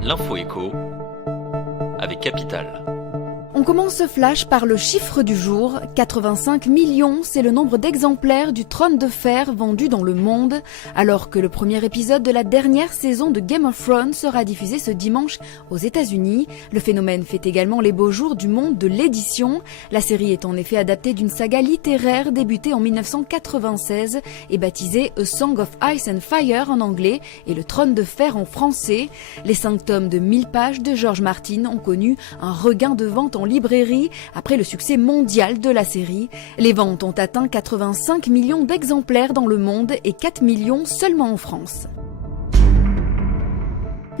L'info écho avec Capital. On commence ce flash par le chiffre du jour. 85 millions, c'est le nombre d'exemplaires du Trône de Fer vendus dans le monde, alors que le premier épisode de la dernière saison de Game of Thrones sera diffusé ce dimanche aux États-Unis. Le phénomène fait également les beaux jours du monde de l'édition. La série est en effet adaptée d'une saga littéraire débutée en 1996 et baptisée A Song of Ice and Fire en anglais et Le Trône de Fer en français. Les 5 tomes de 1000 pages de George Martin ont connu un regain de vente en librairie après le succès mondial de la série. Les ventes ont atteint 85 millions d'exemplaires dans le monde et 4 millions seulement en France.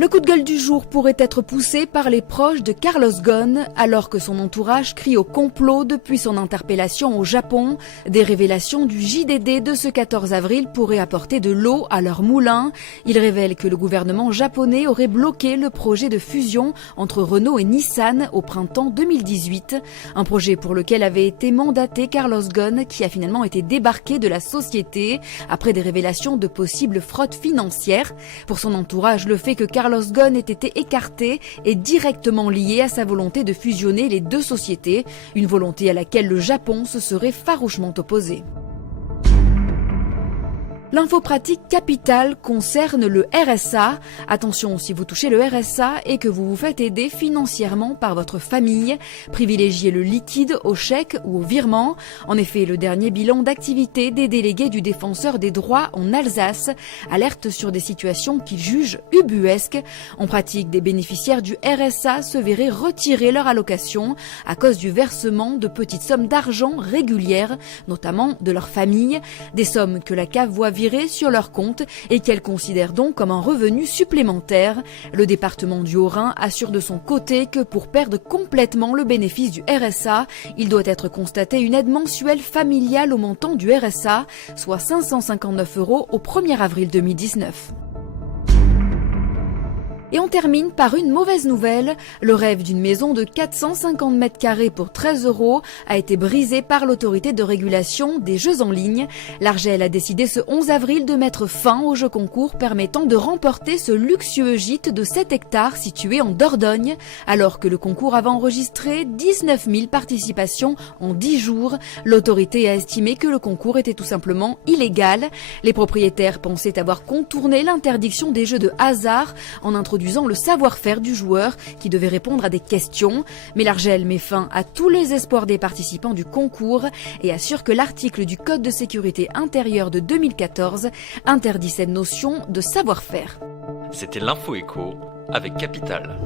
Le coup de gueule du jour pourrait être poussé par les proches de Carlos Ghosn, alors que son entourage crie au complot depuis son interpellation au Japon. Des révélations du JDD de ce 14 avril pourraient apporter de l'eau à leur moulin. Il révèle que le gouvernement japonais aurait bloqué le projet de fusion entre Renault et Nissan au printemps 2018. Un projet pour lequel avait été mandaté Carlos Ghosn, qui a finalement été débarqué de la société après des révélations de possibles fraudes financières. Pour son entourage, le fait que Carlos Ghosn ait été écarté est directement lié à sa volonté de fusionner les deux sociétés, une volonté à laquelle le Japon se serait farouchement opposé. L'info pratique capitale concerne le RSA. Attention, si vous touchez le RSA et que vous vous faites aider financièrement par votre famille, privilégiez le liquide au chèque ou au virement. En effet, le dernier bilan d'activité des délégués du défenseur des droits en Alsace alerte sur des situations qu'ils jugent ubuesques. En pratique, des bénéficiaires du RSA se verraient retirer leur allocation à cause du versement de petites sommes d'argent régulières, notamment de leur famille, des sommes que la CAF voit virer sur leur compte et qu'elle considère donc comme un revenu supplémentaire. Le département du Haut-Rhin assure de son côté que pour perdre complètement le bénéfice du RSA, il doit être constaté une aide mensuelle familiale au montant du RSA, soit 559 € au 1er avril 2019. Et on termine par une mauvaise nouvelle. Le rêve d'une maison de 450 mètres carrés pour 13 € a été brisé par l'autorité de régulation des jeux en ligne. L'Arjel a décidé ce 11 avril de mettre fin au jeu concours permettant de remporter ce luxueux gîte de 7 hectares situé en Dordogne, alors que le concours avait enregistré 19 000 participations en 10 jours. L'autorité a estimé que le concours était tout simplement illégal. Les propriétaires pensaient avoir contourné l'interdiction des jeux de hasard en introduisant le savoir-faire du joueur qui devait répondre à des questions. Mais l'Arjel met fin à tous les espoirs des participants du concours et assure que l'article du Code de sécurité intérieure de 2014 interdit cette notion de savoir-faire. C'était l'info écho avec Capital.